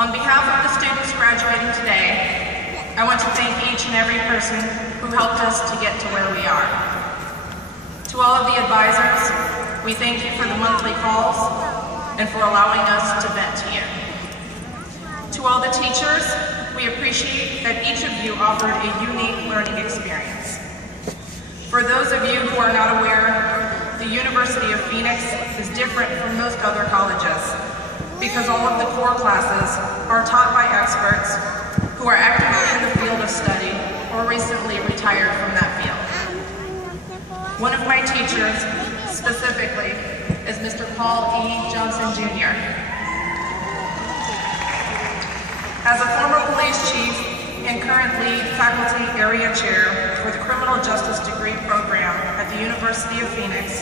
On behalf of the students graduating today, I want to thank each and every person who helped us to get to where we are. To all of the advisors, we thank you for the monthly calls and for allowing us to vent to you. To all the teachers, we appreciate that each of you offered a unique learning experience. For those of you who are not aware, the University of Phoenix is different from most other colleges because all of the core classes are taught by experts who are actively in the field of study or recently retired from that field. One of my teachers, specifically, is Mr. Paul E. Johnson, Jr. As a former police chief and currently faculty area chair for the Criminal Justice Degree Program at the University of Phoenix,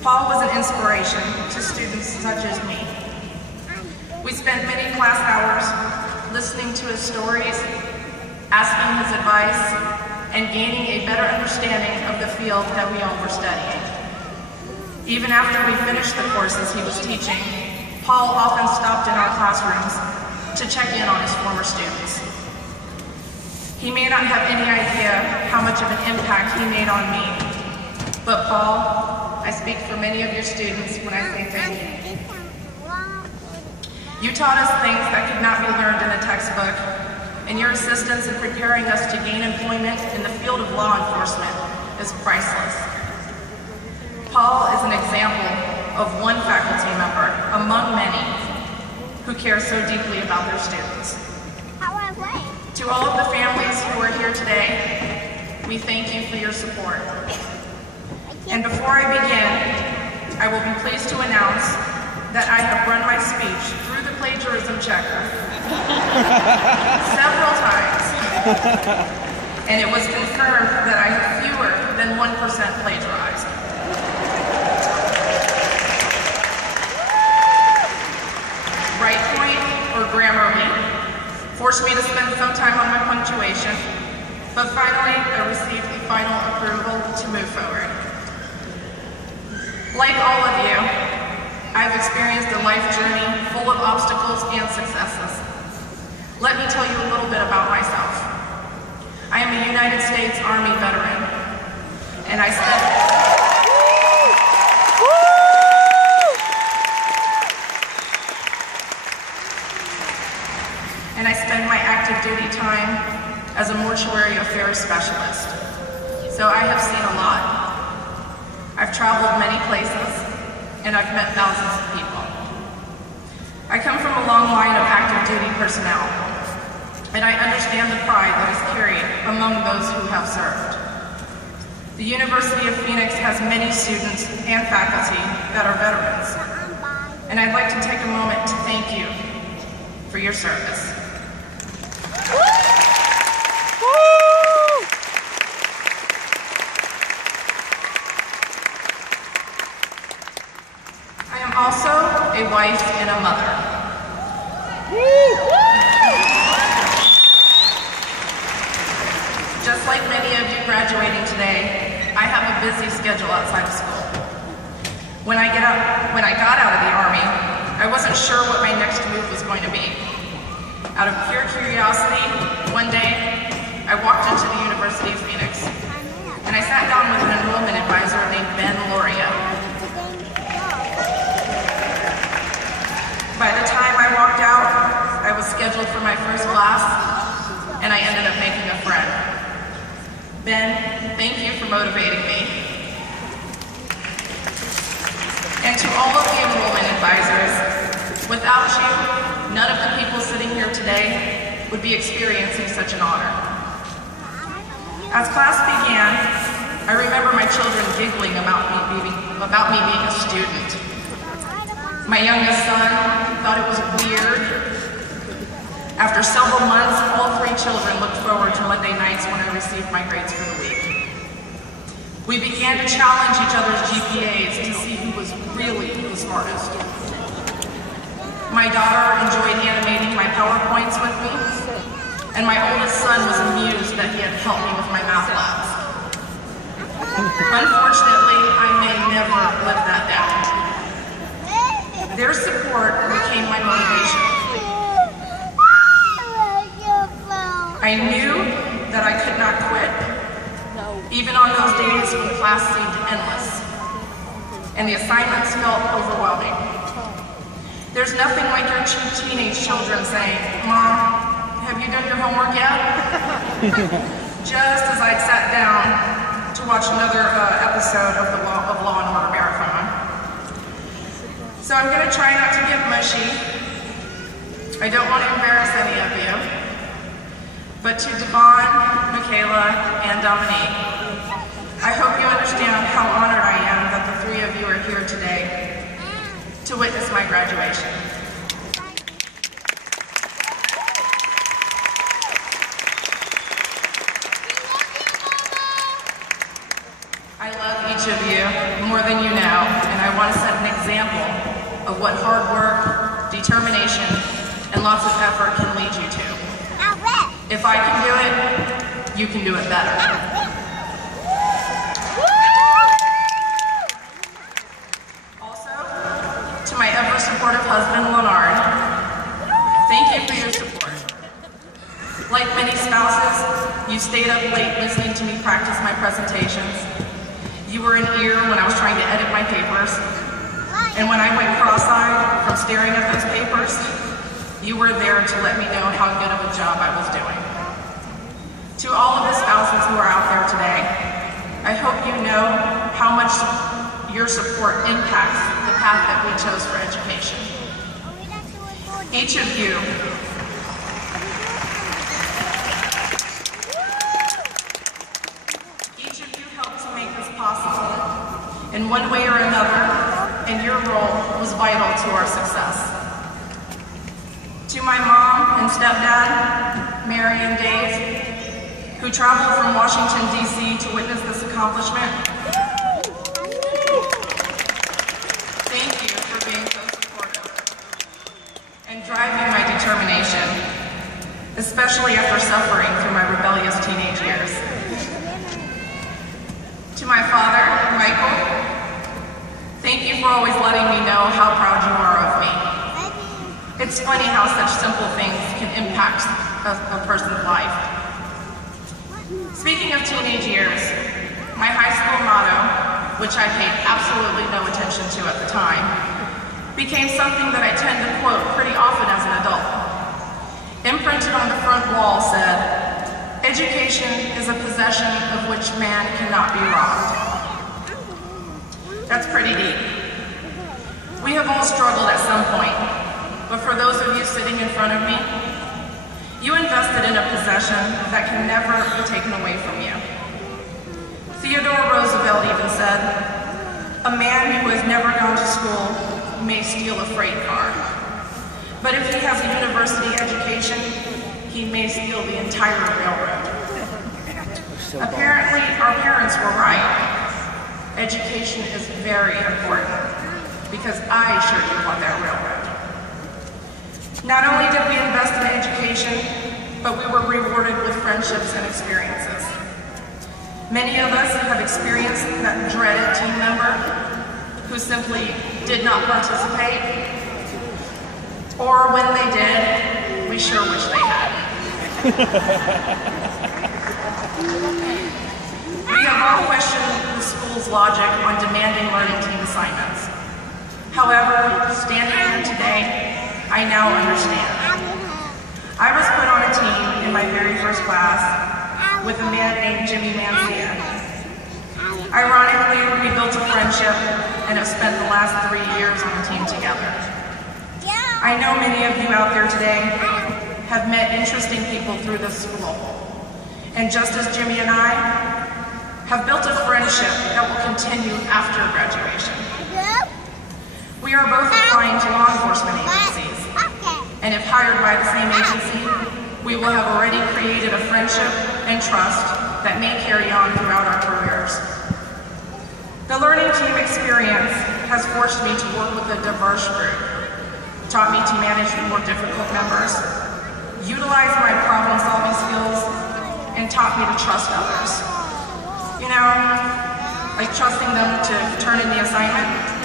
Paul was an inspiration to students such as me. We spent many class hours listening to his stories, asking his advice, and gaining a better understanding of the field that we all were studying. Even after we finished the courses he was teaching, Paul often stopped in our classrooms to check in on his former students. He may not have any idea how much of an impact he made on me, but Paul, I speak for many of your students when I say thank you. You taught us things that could not be learned in a textbook, and your assistance in preparing us to gain employment in the field of law enforcement is priceless. Paul is an example of one faculty member among many who care so deeply about their students. To all of the families who are here today, we thank you for your support. And before I begin, I will be pleased to announce that I have run my speech through the plagiarism checker several times, and it was confirmed that I have fewer than 1% plagiarized. Right point or Grammarly forced me to spend some time on my punctuation, but finally I received the final approval to move forward. Like all of you, I've experienced a life journey full of obstacles and successes. Let me tell you a little bit about myself. I am a United States Army veteran, and I spend my active duty time as a mortuary affairs specialist. So I have seen a lot. I've traveled many places, and I've met thousands of people. I come from a long line of active duty personnel, and I understand the pride that is carried among those who have served. The University of Phoenix has many students and faculty that are veterans, and I'd like to take a moment to thank you for your service. I am also a wife and a mother. Just like many of you graduating today, I have a busy schedule outside of school. When I got out of the Army, I wasn't sure what my next move was going to be. Out of pure curiosity, one day, I walked into the University of Phoenix, and I sat down with an enrollment advisor named Ben Loria. By the time I walked out, I was scheduled for my first class, and I ended up making a friend. Ben, thank you for motivating me. And to all of the enrollment advisors, without you, none of the people sitting here today would be experiencing such an honor. As class began, I remember my children giggling about me being a student. My youngest son thought it was weird. After several months, all three children looked forward to Monday nights when I received my grades for the week. We began to challenge each other's GPAs to see who was really the smartest. My daughter enjoyed animating my PowerPoints with me, and my oldest son was amused that he had helped me with my math labs. Unfortunately, I may never live that down. Their support became my motivation. I knew that I could not quit, even on those days when class seemed endless, and the assignments felt overwhelming. There's nothing like your teenage children saying, "Mom, have you done your homework yet?" Just as I'd sat down to watch another episode of the Law and Order Marathon. So I'm going to try not to get mushy. I don't want to embarrass any of you. But to Devon, Michaela, and Dominique, I hope you understand how honored I am that the three of you are here today to witness my graduation. I love each of you more than you know, and I want to set an example of what hard work, determination, and lots of effort can lead you to. If I can do it, you can do it better. Also, to my ever-supportive husband, Leonard, thank you for your support. Like many spouses, you stayed up late listening to me practice my presentations. You were an ear when I was trying to edit my papers. And when I went cross-eyed from staring at those papers, you were there to let me know how good of a job I was doing. To all of the spouses who are out there today, I hope you know how much your support impacts the path that we chose for education. Each of you helped to make this possible in one way or another, and your role was vital to our success. To my mom and stepdad, Mary and Dave, who traveled from Washington, D.C. to witness this accomplishment, thank you for being so supportive and driving my determination, especially after suffering through my rebellious teenage years. To my father, Michael, thank you for always letting me know how proud you are of me. It's funny how such simple things can impact a person's life. Speaking of teenage years, my high school motto, which I paid absolutely no attention to at the time, became something that I tend to quote pretty often as an adult. Imprinted on the front wall said, "Education is a possession of which man cannot be robbed." That's pretty deep. We have all struggled at some point. But for those of you sitting in front of me, you invested in a possession that can never be taken away from you. Theodore Roosevelt even said, "A man who has never gone to school may steal a freight car. But if he has a university education, he may steal the entire railroad." Apparently, our parents were right. Education is very important, because I sure do want that railroad. Not only did we invest in education, but we were rewarded with friendships and experiences. Many of us have experienced that dreaded team member who simply did not participate, or when they did, we sure wish they had. We have all questioned the school's logic on demanding learning team assignments. However, standing here today, I now understand. I was put on a team in my very first class with a man named Jimmy Mancia. Ironically, we built a friendship and have spent the last 3 years on the team together. I know many of you out there today have met interesting people through this school. And just as Jimmy and I have built a friendship that will continue after graduation. We are both applying to law enforcement agencies, and if hired by the same agency, we will have already created a friendship and trust that may carry on throughout our careers. The learning team experience has forced me to work with a diverse group, taught me to manage more difficult members, utilize my problem-solving skills, and taught me to trust others. You know, like trusting them to turn in the assignment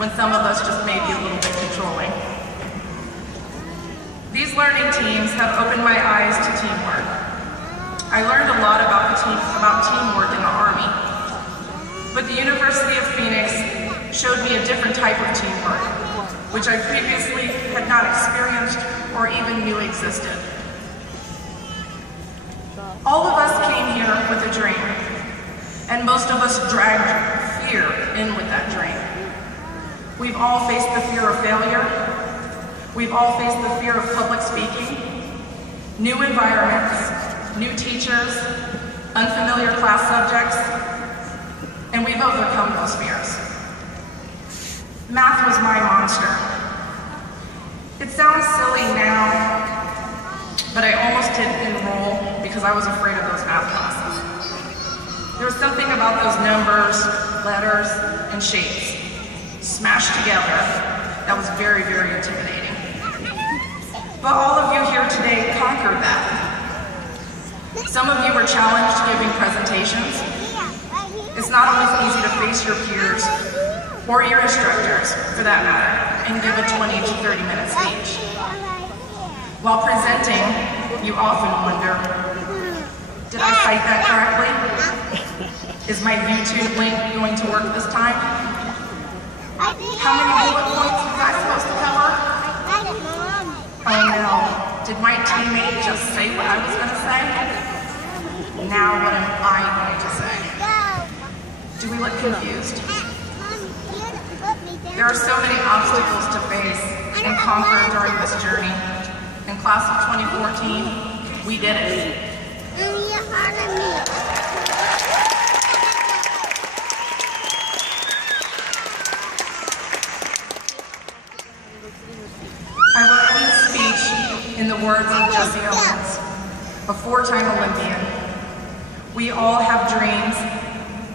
when some of us just may be a little bit controlling. These learning teams have opened my eyes to teamwork, I learned a lot about teamwork in the Army. But the University of Phoenix showed me a different type of teamwork, which I previously had not experienced or even knew existed. All of us came here with a dream, and most of us dragged fear in with that dream. We've all faced the fear of failure. We've all faced the fear of public speaking, new environments, new teachers, unfamiliar class subjects, and we've overcome those fears. Math was my monster. It sounds silly now, but I almost didn't enroll because I was afraid of those math classes. There was something about those numbers, letters, and shapes smashed together that was very, very intimidating. But all of you here today conquered that. Some of you were challenged giving presentations. It's not always easy to face your peers, or your instructors, for that matter, and give a 20 to 30-minute speech. While presenting, you often wonder, did I cite that correctly? Is my YouTube link going to work this time? How many bullet points was I supposed to cover? Oh no, did my teammate just say what I was going to say? Now what am I going to say? Do we look confused? There are so many obstacles to face and conquer during this journey. In class of 2014, we did it. I will end this speech in the words of Jesse Owens, a four-time Olympian. We all have dreams,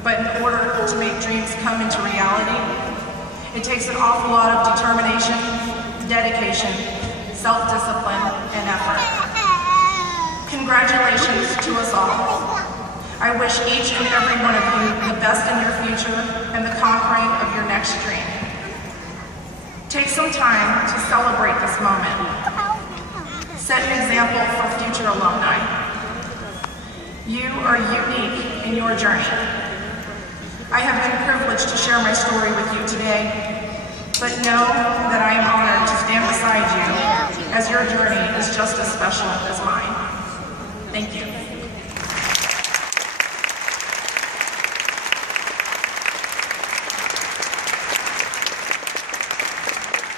but in order to make dreams come into reality, it takes an awful lot of determination, dedication, self-discipline, and effort. Congratulations to us all. I wish each and every one of you the best in your future and the conquering of your next dream. Take some time to celebrate this moment. Set an example for future alumni. You are unique in your journey. I have been privileged to share my story with you today, but know that I am honored to stand beside you as your journey is just as special as mine. Thank you.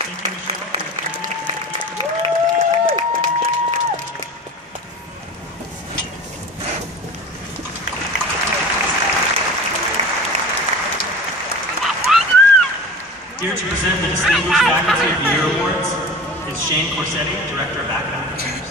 Thank you, Michelle, for your comment. Here to present the Distinguished Faculty of the Year Awards is Shane Corsetti, Director of Academic Affairs.